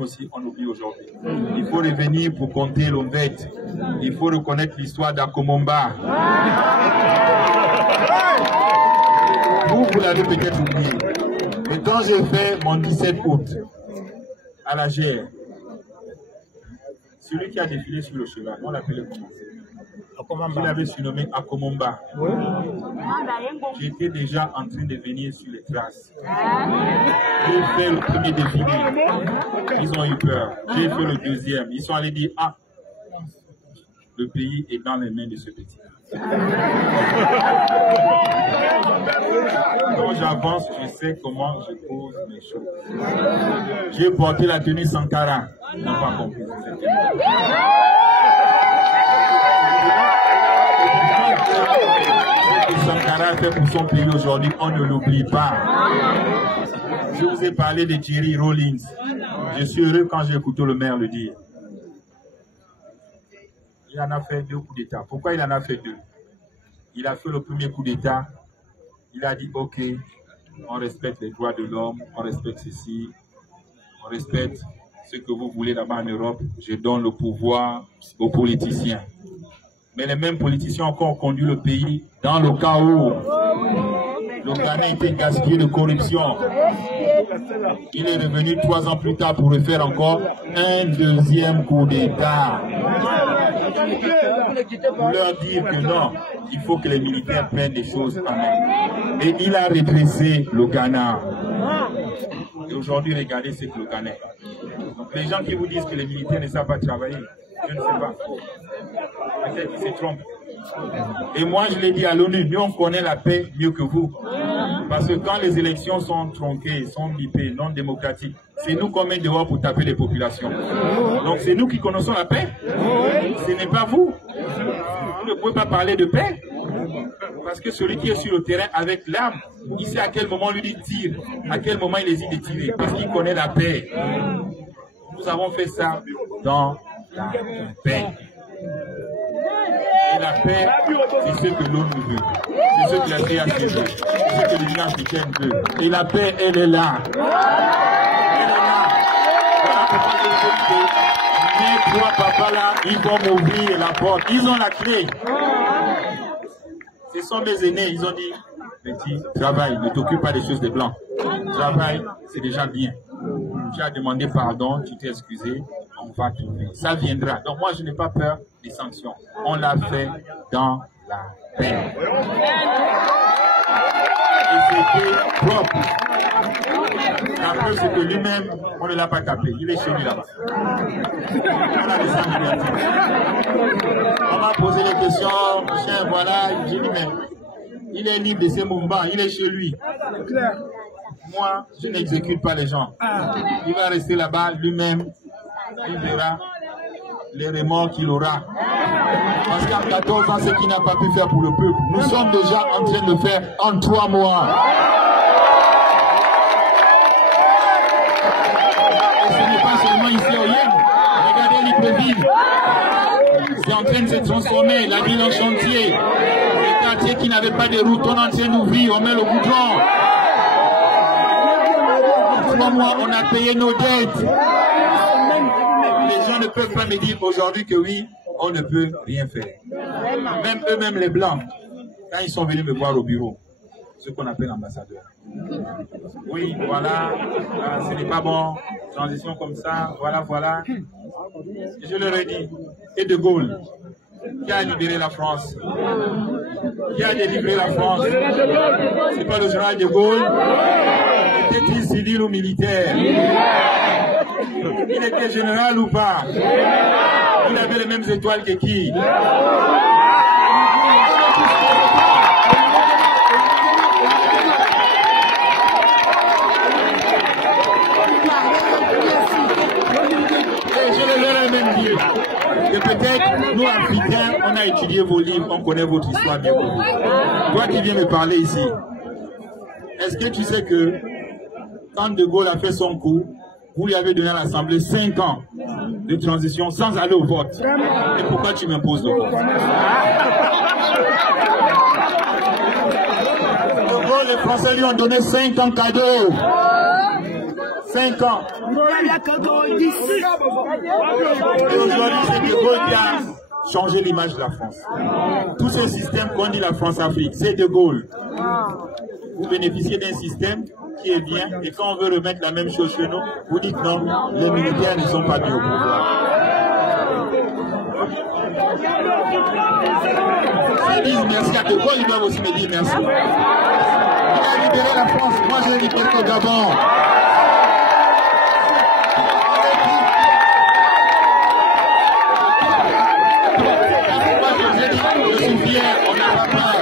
aussi, on oublie aujourd'hui. Il faut revenir pour compter l'Ombette. Il faut reconnaître l'histoire d'Akomomba. Vous l'avez peut-être oublié. Mais quand j'ai fait mon 17 août à la GR, celui qui a défilé sur le cheval, on l'appelait comment? Je l'avais surnommé Akomomba. Oui. J'étais déjà en train de venir sur les traces. J'ai fait le premier défilé. Ils ont eu peur. J'ai fait le deuxième. Ils sont allés dire, ah, le pays est dans les mains de ce petit. Quand j'avance, je sais comment je pose mes choses. J'ai porté la tenue Sankara. Ils n'ont pas compris. Ce que Sankara fait pour son pays aujourd'hui, on ne l'oublie pas. Je vous ai parlé de Jerry Rawlings. Je suis heureux quand j'ai écouté le maire le dire. Il en a fait 2 coups d'État. Pourquoi il en a fait 2? Il a fait le premier coup d'État. Il a dit, ok, on respecte les droits de l'homme, on respecte ceci, on respecte ce que vous voulez là-bas en Europe. Je donne le pouvoir aux politiciens. Mais les mêmes politiciens ont encore conduit le pays dans le chaos. Le Ghana était gaspillé de corruption. Il est revenu 3 ans plus tard pour refaire encore un deuxième coup d'État. Pour leur dire que non, il faut que les militaires prennent des choses en main. Et il a redressé le Ghana. Et aujourd'hui, regardez ce que le Ghana est. Les gens qui vous disent que les militaires ne savent pas travailler, je ne sais pas. Peut-être qu'ils se trompent. Et moi, je l'ai dit à l'ONU, nous on connaît la paix mieux que vous. Parce que quand les élections sont tronquées, sont bipées, non démocratiques, c'est nous qu'on met dehors pour taper les populations. Donc c'est nous qui connaissons la paix. Ce n'est pas vous. Vous ne pouvez pas parler de paix. Parce que celui qui est sur le terrain avec l'arme, il sait à quel moment lui dit tire, à quel moment il hésite de tirer. Parce qu'il connaît la paix. Nous avons fait ça dans la paix. Et la paix, c'est ce que l'ONU veut. C'est ce que la CAC veut. C'est ce que l'Union africaine veut. Et la paix, elle est là. Elle est là. Voilà pourquoi je dis que mes 3 papas là, ils vont m'ouvrir la porte. Ils ont la clé. Ce sont mes aînés. Ils ont dit, petit, travaille, ne t'occupe pas des choses des blancs. Travaille, c'est déjà bien. Tu as demandé pardon, tu t'es excusé, on va trouver. Ça viendra. Donc moi, je n'ai pas peur des sanctions. On l'a fait dans la paix. Et c'était propre. La preuve, c'est que lui-même, on ne l'a pas tapé. Il est chez lui là-bas. On a descendu. On m'a posé les questions, machin, voilà. J'ai dit, mais il est libre de ses mouvements, il est chez lui. Moi, je n'exécute pas les gens. Il va rester là-bas lui-même. Il verra les remords qu'il aura. Parce qu'en 14 ans, ce qu'il n'a pas pu faire pour le peuple, nous sommes déjà en train de faire en 3 mois. Et ce n'est pas seulement ici au Yen. Regardez Libreville. C'est en train de se transformer, la ville en chantier. Les quartiers qui n'avaient pas de route, on est en train d'ouvrir, on met le goudron. 3 mois, on a payé nos dettes. Les gens ne peuvent pas me dire aujourd'hui que oui, on ne peut rien faire. Même eux-mêmes, les Blancs, quand ils sont venus me voir au bureau, ce qu'on appelle ambassadeur. Oui, voilà, ce n'est pas bon, transition comme ça, voilà, voilà. Et je leur ai dit, et De Gaulle, qui a libéré la France? Qui a délivré la France? C'est pas le général De Gaulle? Était-il civil ou militaire? Il était général ou pas? Il avait les mêmes étoiles que qui? Et je leur ai même dit que peut-être nous Africains, on a étudié vos livres, on connaît votre histoire bien. Toi qui viens me parler ici, est-ce que tu sais que quand De Gaulle a fait son coup, vous lui avez donné à l'Assemblée 5 ans de transition sans aller au vote? Et pourquoi tu m'imposes le vote? De Gaulle, les Français lui ont donné 5 ans cadeau. 5 ans. Et aujourd'hui, c'est De Gaulle qui a changé l'image de la France. Tous ces systèmes qu'on dit la France-Afrique, c'est De Gaulle. Vous bénéficiez d'un système qui est bien, et quand on veut remettre la même chose chez nous, vous dites non, les militaires ne sont pas mis au pouvoir. Ils disent merci à De Gaulle, ils doivent aussi me dire merci. Il a libéré la France, moi je l'ai libéré au Gabon. Je suis fier, on n'a pas peur.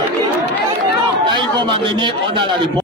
Là, ils vont m'amener, on a la réponse.